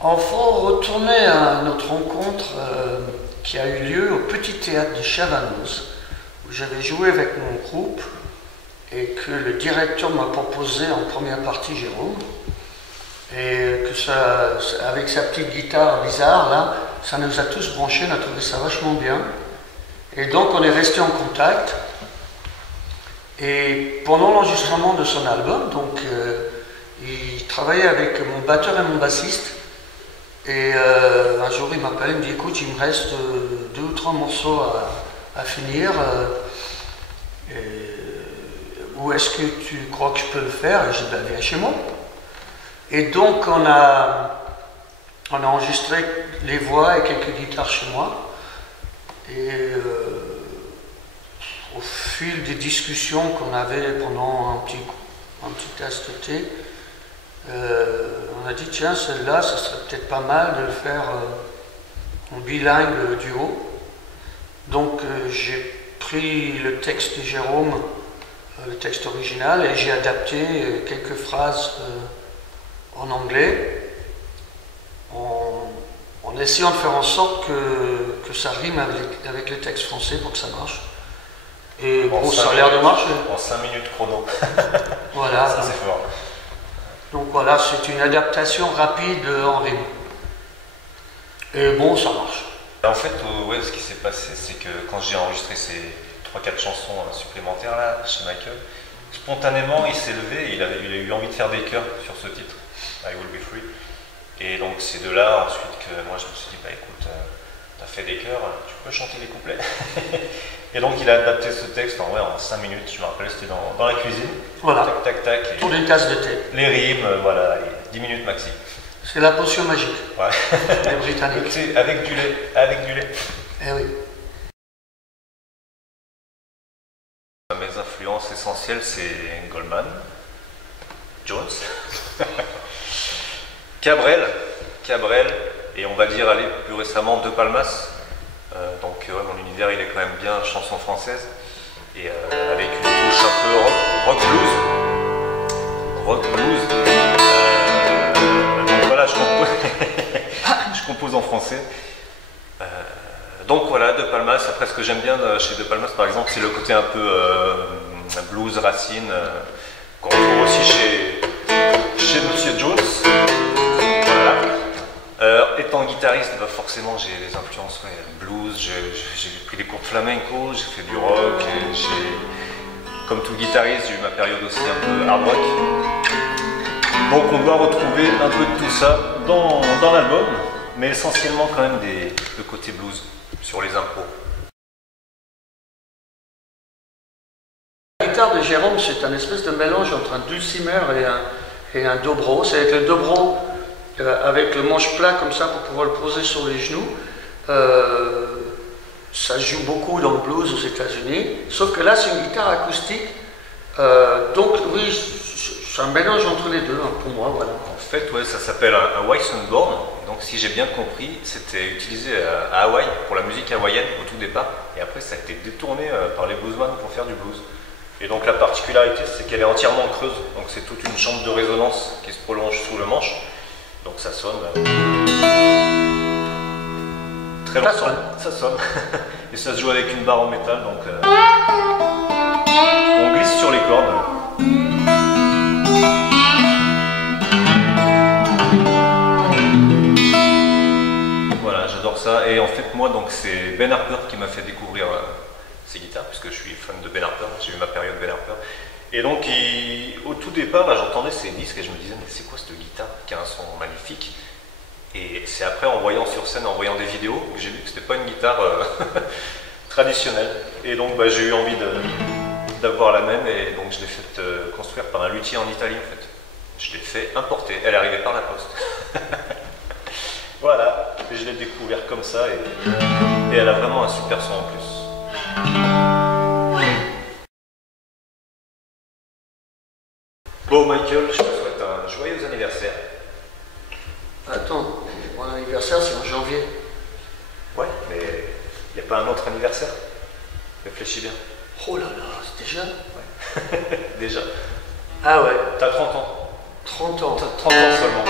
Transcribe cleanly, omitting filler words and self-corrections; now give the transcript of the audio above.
Enfin, retourner à notre rencontre qui a eu lieu au Petit Théâtre de Chavanos, où j'avais joué avec mon groupe et que le directeur m'a proposé en première partie Jérôme. Et que ça, avec sa petite guitare bizarre, là, ça nous a tous branchés, on a trouvé ça vachement bien. Et donc on est resté en contact. Et pendant l'enregistrement de son album, donc, il travaillait avec mon batteur et mon bassiste. Et un jour il m'appelle, il me dit écoute, il me reste 2 ou 3 morceaux à finir. Où est-ce que tu crois que je peux le faire? Et je dis ben, viens chez moi. Et donc on a enregistré les voix et quelques guitares chez moi. Et au fil des discussions qu'on avait pendant un petit test thé, on a dit tiens, celle-là, ça serait peut-être pas mal de le faire en bilingue duo. Donc j'ai pris le texte de Jérôme, le texte original, et j'ai adapté quelques phrases en anglais, en essayant de faire en sorte que ça rime avec les textes français pour que ça marche. Et bon, ça a l'air de marcher. En 5 minutes chrono. Voilà. Ça, c'est fort. Donc voilà, c'est une adaptation rapide en rime. Et bon, ça marche. En fait, ouais, ce qui s'est passé, c'est que quand j'ai enregistré ces 3-4 chansons supplémentaires là, chez Michael, spontanément, il s'est levé, il a eu envie de faire des chœurs sur ce titre, I Will Be Free. Et donc c'est de là ensuite que moi je me suis dit, bah écoute, t'as fait des chœurs, tu peux chanter les couplets. Et donc il a adapté ce texte en 5 minutes, je me rappelle, c'était dans la cuisine. Voilà. Tac, tac, tac. Pour une tasse de thé. Les rimes, voilà, 10 minutes maxi. C'est la potion magique. Ouais. Les Britanniques. C'est avec du lait, avec du lait. Eh oui. Mes influences essentielles, c'est Goldman, Jones, Cabrel, et on va dire, allez, plus récemment, De Palmas. Donc ouais, mon univers, il est quand même bien chanson française, et avec une touche un peu rock blues. Donc voilà, je compose en français. Donc voilà, De Palmas. Après, ce que j'aime bien chez De Palmas, par exemple, c'est le côté un peu blues, racine, qu'on retrouve aussi chez Monsieur Jones. Voilà. Étant guitariste, bah forcément, j'ai les influences blues, j'ai pris des cours de flamenco, j'ai fait du rock, comme tout guitariste, j'ai eu ma période aussi un peu hard rock. Donc on doit retrouver un peu de tout ça dans l'album, mais essentiellement quand même le côté blues sur les impros. La guitare de Jérôme, c'est un espèce de mélange entre un dulcimer et un dobro. C'est avec le dobro, avec le manche plat comme ça pour pouvoir le poser sur les genoux. Ça se joue beaucoup dans le blues aux États-Unis, sauf que là c'est une guitare acoustique. Donc oui, c'est un mélange entre les deux, hein, pour moi, voilà. En fait, ouais, ça s'appelle un Weissenborn. Donc, si j'ai bien compris, c'était utilisé à Hawaï pour la musique hawaïenne au tout départ. Et après, ça a été détourné par les bluesmen pour faire du blues. Et donc, la particularité, c'est qu'elle est entièrement creuse. Donc, c'est toute une chambre de résonance qui se prolonge sous le manche. Donc, ça sonne. Très longtemps. Ça sonne. Et ça se joue avec une barre en métal. Donc, on glisse sur les cordes. J'adore ça, et en fait moi donc c'est Ben Harper qui m'a fait découvrir ces guitares, puisque je suis fan de Ben Harper, j'ai eu ma période Ben Harper, et donc au tout départ j'entendais ces disques et je me disais mais c'est quoi cette guitare qui a un son magnifique, et c'est après en voyant sur scène, en voyant des vidéos, que j'ai vu que c'était pas une guitare traditionnelle, et donc j'ai eu envie d'avoir la même, et donc je l'ai faite construire par un luthier en Italie en fait, je l'ai fait importer, elle est arrivée par la poste. Voilà, et je l'ai découvert comme ça et elle a vraiment un super son en plus. Bon Michael, je te souhaite un joyeux anniversaire. Attends, mon anniversaire c'est en janvier. Ouais, mais il n'y a pas un autre anniversaire? Réfléchis bien. Oh là là, c'est déjà? Ouais. Déjà. Ah ouais. T'as 30 ans. 30 ans. T'as 30 ans seulement.